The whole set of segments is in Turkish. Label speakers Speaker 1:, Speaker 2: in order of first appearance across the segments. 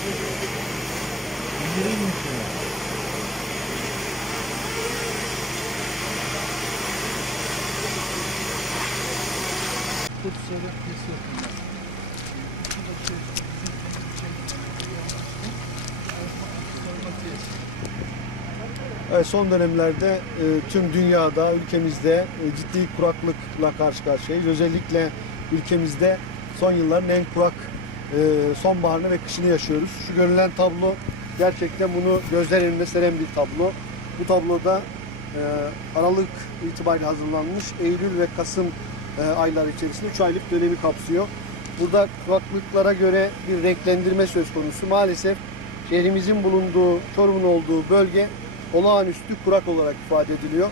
Speaker 1: atacağım.
Speaker 2: Evet, son dönemlerde e, tüm dünyada, ülkemizde e, ciddi kuraklıkla karşı karşıyayız. Özellikle ülkemizde son yılların en kurak sonbaharını ve kışını yaşıyoruz. Şu görülen tablo gerçekten bunu gözler önüne seren bir tablo. Bu tabloda e, Aralık itibariyle hazırlanmış Eylül ve Kasım e, ayları içerisinde 3 aylık dönemi kapsıyor. Burada kuraklıklara göre bir renklendirme söz konusu. Maalesef şehrimizin bulunduğu, Çorum'un olduğu bölge olağanüstü kurak olarak ifade ediliyor.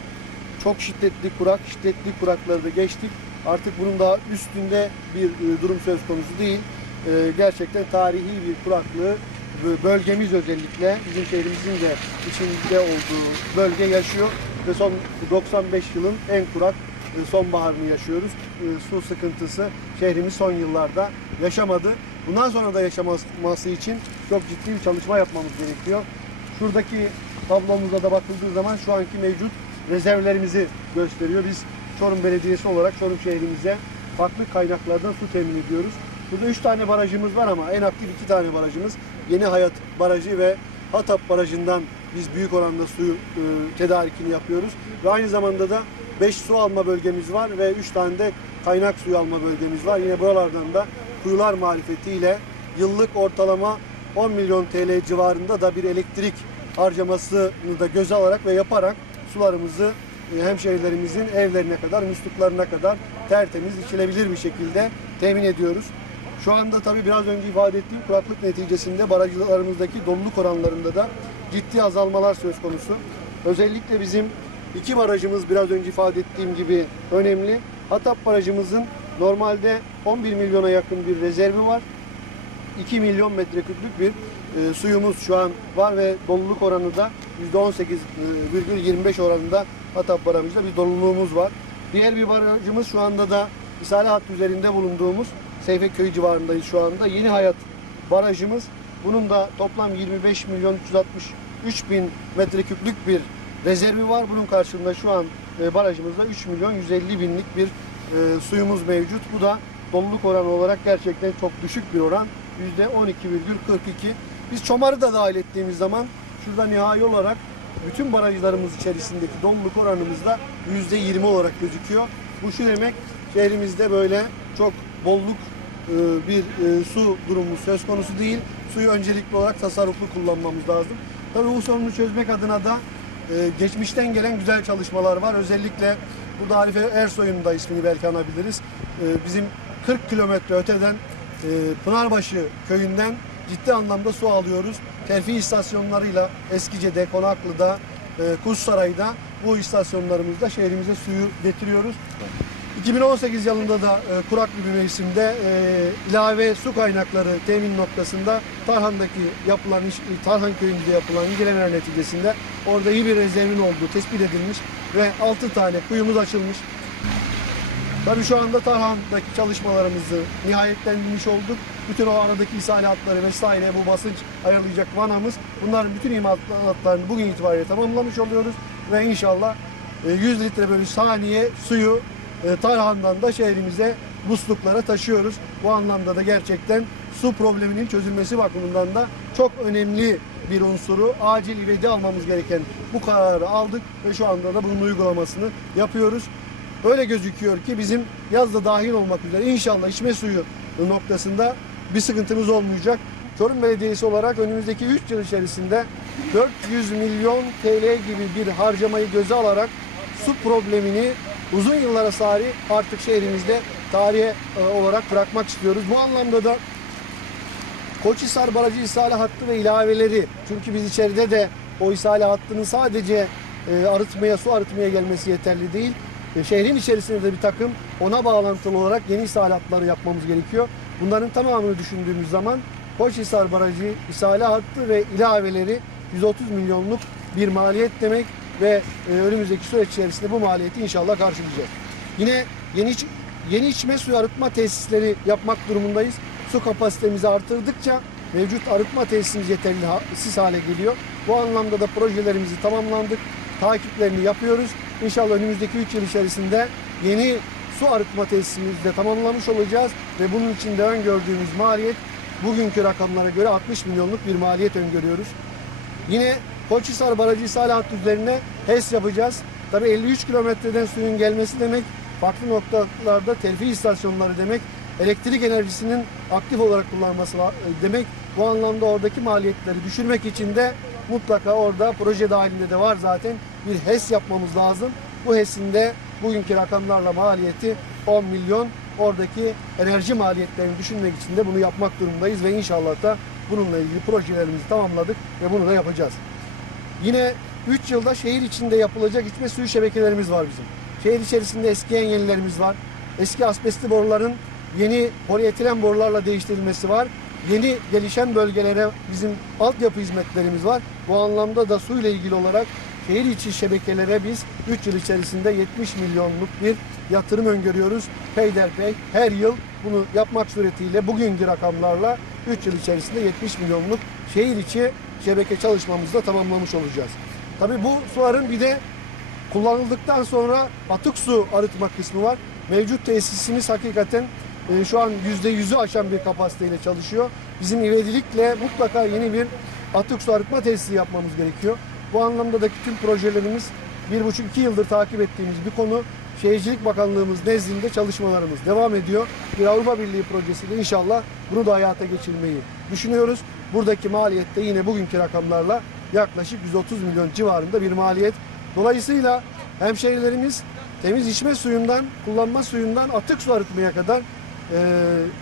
Speaker 2: Çok şiddetli kurak, şiddetli kurakları da geçtik. Artık bunun daha üstünde bir e, durum söz konusu değil. E, Gerçekten tarihi bir kuraklığı bö- bölgemiz özellikle bizim şehrimizin de içinde olduğu bölge yaşıyor ve son 95 yılın en kurak e, sonbaharını yaşıyoruz. E, Su sıkıntısı şehrimiz son yıllarda yaşamadı. Bundan sonra da yaşaması için çok ciddi bir çalışma yapmamız gerekiyor. Şuradaki tablomuza da bakıldığı zaman şu anki mevcut rezervlerimizi gösteriyor. Biz Çorum Belediyesi olarak Çorum şehrimize farklı kaynaklardan su temin ediyoruz. Burada 3 tane barajımız var ama en aktif 2 tane barajımız Yeni Hayat Barajı ve Hatap Barajı'ndan biz büyük oranda suyu e, tedarikini yapıyoruz. Ve aynı zamanda da 5 su alma bölgemiz var ve 3 tane de kaynak suyu alma bölgemiz var. Yine buralardan da kuyular marifetiyle yıllık ortalama 10 milyon TL civarında da bir elektrik harcamasını da göze alarak ve yaparak sularımızı e, hemşehrilerimizin evlerine kadar, musluklarına kadar tertemiz, içilebilir bir şekilde temin ediyoruz. Şu anda tabii biraz önce ifade ettiğim kuraklık neticesinde barajlarımızdaki doluluk oranlarında da ciddi azalmalar söz konusu. Özellikle bizim iki barajımız biraz önce ifade ettiğim gibi önemli. Hatap barajımızın normalde 11 milyona yakın bir rezervi var. 2 milyon metreküplük bir e, suyumuz şu an var ve doluluk oranı da %18,25 oranında Hatap barajımızda bir doluluğumuz var. Diğer bir barajımız şu anda da İsale hattı üzerinde bulunduğumuz Seyfeköy civarındayız şu anda. Yeni Hayat barajımız. Bunun da toplam 25 milyon 363 bin metreküplük bir rezervi var. Bunun karşılığında şu an e, barajımızda 3 milyon 150 binlik bir e, suyumuz mevcut. Bu da doluluk oranı olarak gerçekten çok düşük bir oran. %12,42. Biz Çomar'ı da dahil ettiğimiz zaman şurada nihai olarak bütün barajlarımız içerisindeki doluluk oranımız da %20 olarak gözüküyor. Bu şu demek şehrimizde böyle çok bolluk bir e, su durumu söz konusu değil. Suyu öncelikli olarak tasarruflu kullanmamız lazım. Tabii bu sorunu çözmek adına da e, geçmişten gelen güzel çalışmalar var. Özellikle burada Arife Ersoy'un da ismini belki anabiliriz. E, bizim 40 kilometre öteden e, Pınarbaşı köyünden ciddi anlamda su alıyoruz. Terfi istasyonlarıyla Eskice'de, Konaklı'da, e, Kussaray'da bu istasyonlarımızda şehrimize suyu getiriyoruz. 2018 yılında da e, kuraklı bir mevsimde e, ilave su kaynakları temin noktasında Tarhan'daki yapılan iş, Tarhan köyünde yapılan incelemeler neticesinde orada iyi bir rezervin olduğu tespit edilmiş ve 6 tane kuyumuz açılmış. Tabii şu anda Tarhan'daki çalışmalarımızı nihayetlendirmiş olduk. Bütün o aradaki isalatları vesaire bu basınç ayarlayacak vanamız bunların bütün imalatlarını bugün itibariyle tamamlamış oluyoruz ve inşallah e, 100 litre bölü saniye suyu e, Tarhan'dan da şehrimize musluklara taşıyoruz. Bu anlamda da gerçekten su probleminin çözülmesi bakımından da çok önemli bir unsuru acil ivedi almamız gereken bu kararı aldık ve şu anda da bunun uygulamasını yapıyoruz. Öyle gözüküyor ki bizim yazda dahil olmak üzere inşallah içme suyu noktasında bir sıkıntımız olmayacak. Çorum Belediyesi olarak önümüzdeki 3 yıl içerisinde 400 milyon TL gibi bir harcamayı göze alarak su problemini uzun yıllara sari artık şehrimizde tarihe e, olarak bırakmak istiyoruz. Bu anlamda da Koçhisar Barajı ishale hattı ve ilaveleri. Çünkü biz içeride de o ishale hattının sadece e, arıtmaya, su arıtmaya gelmesi yeterli değil. E, şehrin içerisinde de bir takım ona bağlantılı olarak yeni ishale hatları yapmamız gerekiyor. Bunların tamamını düşündüğümüz zaman Koçhisar Barajı ishale hattı ve ilaveleri 130 milyonluk bir maliyet demek ve e, önümüzdeki süreç içerisinde bu maliyeti inşallah karşılayacağız. Yine yeni iç- yeni içme suyu arıtma tesisleri yapmak durumundayız. Su kapasitemizi artırdıkça mevcut arıtma tesisimiz yetersiz hale geliyor. Bu anlamda da projelerimizi tamamlandık. Takiplerini yapıyoruz. İnşallah önümüzdeki 3 yıl içerisinde yeni su arıtma tesisimizi de tamamlamış olacağız ve bunun için de öngördüğümüz maliyet bugünkü rakamlara göre 60 milyonluk bir maliyet öngörüyoruz. Yine Koçhisar Barajı ishal hattı üzerine HES yapacağız. Tabii 53 kilometreden suyun gelmesi demek farklı noktalarda terfi istasyonları demek. Elektrik enerjisinin aktif olarak kullanması la- demek. Bu anlamda oradaki maliyetleri düşürmek için de mutlaka orada proje dahilinde de var zaten bir HES yapmamız lazım. Bu HES'in de bugünkü rakamlarla maliyeti 10 milyon. Oradaki enerji maliyetlerini düşünmek için de bunu yapmak durumundayız ve inşallah da bununla ilgili projelerimizi tamamladık ve bunu da yapacağız. Yine 3 yılda şehir içinde yapılacak içme suyu şebekelerimiz var bizim. Şehir içerisinde eskiyen yenilerimiz var. Eski asbestli boruların yeni polietilen borularla değiştirilmesi var. Yeni gelişen bölgelere bizim altyapı hizmetlerimiz var. Bu anlamda da suyla ilgili olarak şehir içi şebekelere biz 3 yıl içerisinde 70 milyonluk bir yatırım öngörüyoruz. Peyderpey her yıl bunu yapmak suretiyle bugünkü rakamlarla 3 yıl içerisinde 70 milyonluk şehir içi şebeke çalışmamızı da tamamlamış olacağız. Tabii bu suların bir de kullanıldıktan sonra atık su arıtma kısmı var. Mevcut tesisimiz hakikaten e, şu an %100'ü aşan bir kapasiteyle çalışıyor. Bizim ivedilikle mutlaka yeni bir atık su arıtma tesisi yapmamız gerekiyor. Bu anlamda da tüm projelerimiz bir buçuk iki yıldır takip ettiğimiz bir konu. Şehircilik Bakanlığımız nezdinde çalışmalarımız devam ediyor. Bir Avrupa Birliği projesiyle inşallah bunu da hayata geçirmeyi düşünüyoruz. Buradaki maliyet de yine bugünkü rakamlarla yaklaşık 130 milyon civarında bir maliyet. Dolayısıyla hemşehrilerimiz temiz içme suyundan, kullanma suyundan atık su arıtmaya kadar e,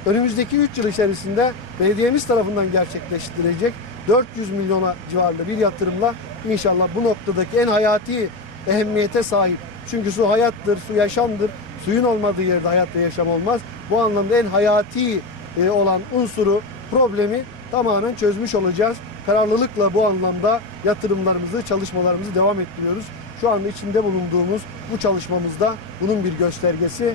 Speaker 2: önümüzdeki 3 yıl içerisinde belediyemiz tarafından gerçekleştirilecek 400 milyona civarında bir yatırımla inşallah bu noktadaki en hayati ehemmiyete sahip. Çünkü su hayattır, su yaşamdır. Suyun olmadığı yerde hayat ve yaşam olmaz. Bu anlamda en hayati olan unsuru, problemi tamamen çözmüş olacağız. Kararlılıkla bu anlamda yatırımlarımızı, çalışmalarımızı devam ettiriyoruz. Şu anda içinde bulunduğumuz bu çalışmamızda bunun bir göstergesi.